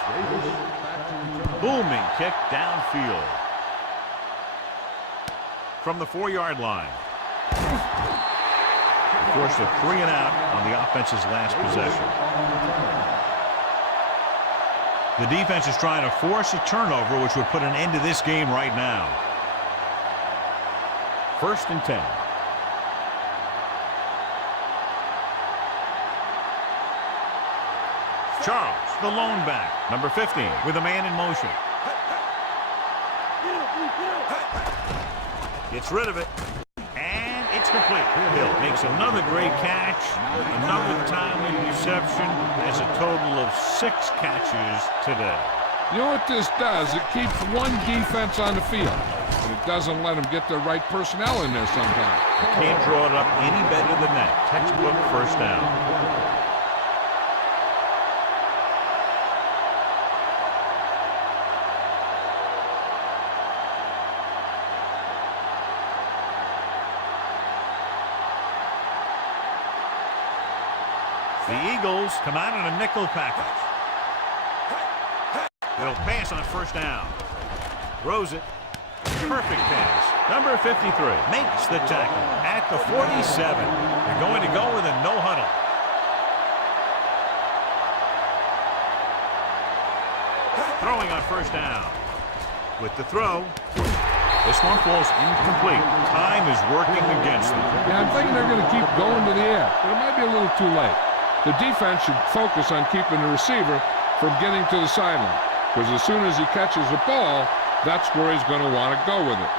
Booming kick downfield. From the 4-yard line. Of course, a 3 and out on the offense's last possession. The defense is trying to force a turnover, which would put an end to this game right now. 1st and 10. Charles, the lone back, number 15, with a man in motion. Gets rid of it, and it's complete. Hill makes another great catch, another timely reception. Has a total of 6 catches today. You know what this does? It keeps one defense on the field, but it doesn't let them get the right personnel in there sometimes. Can't draw it up any better than that. Textbook 1st down. The Eagles come out in a nickel package. They'll pass on first down. Throws it. Perfect pass. Number 53 makes the tackle at the 47. They're going to go with a no huddle. Throwing on first down. With the throw. This one falls incomplete. Time is working against them. Yeah, I'm thinking they're going to keep going to the air, but it might be a little too late. The defense should focus on keeping the receiver from getting to the sideline, because as soon as he catches the ball, that's where he's going to want to go with it.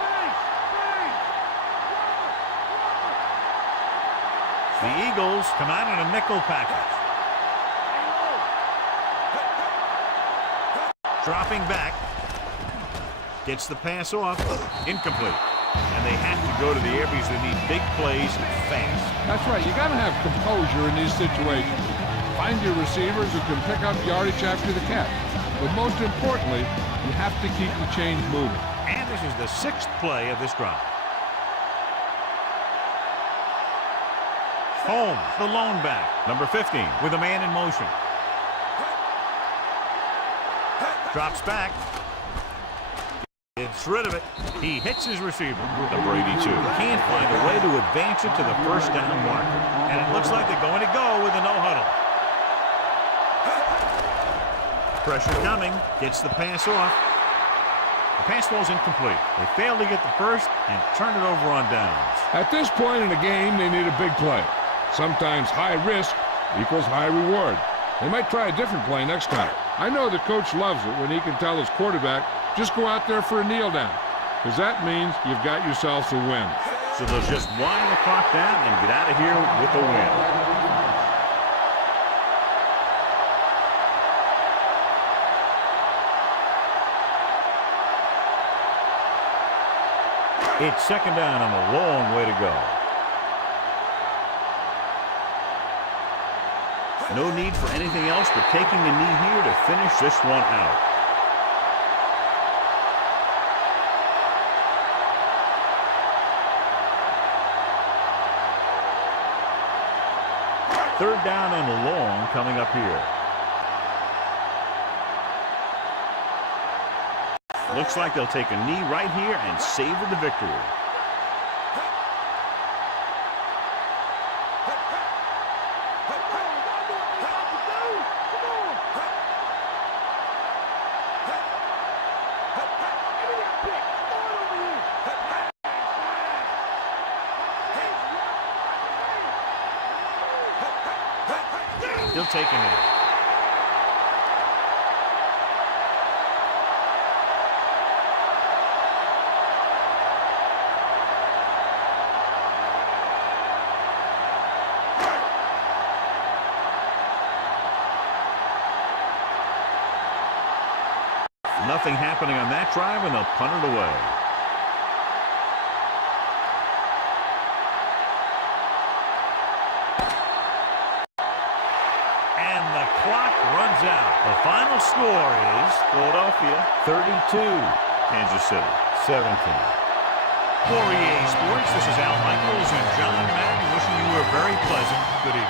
The Eagles come out in a nickel package. Dropping back. Gets the pass off. Incomplete. And they have to go to the air because they need big plays fast. That's right. You got to have composure in these situations. Find your receivers who can pick up yardage after the catch. But most importantly, you have to keep the chains moving. And this is the 6th play of this drive. Holmes, the lone back. Number 15 with a man in motion. Drops back. Gets rid of it. He hits his receiver. Number 82 can't find a way to advance it to the first down marker. And it looks like they're going to go with a no huddle. Pressure coming. Gets the pass off. The pass falls incomplete. They fail to get the first and turn it over on downs. At this point in the game, they need a big play. Sometimes high risk equals high reward. They might try a different play next time. I know the coach loves it when he can tell his quarterback, just go out there for a kneel down, because that means you've got yourselves a win. So they'll just wind the clock down and get out of here with a win. It's second down and a long way to go. No need for anything else but taking a knee here to finish this one out. Third down and long coming up here. Looks like they'll take a knee right here and savor the victory. He'll take a knee. Nothing happening on that drive, and they'll punt it away. And the clock runs out. The final score is Philadelphia 32, Kansas City 17. For EA Sports, this is Al Michaels and John Madden wishing you a very pleasant good evening.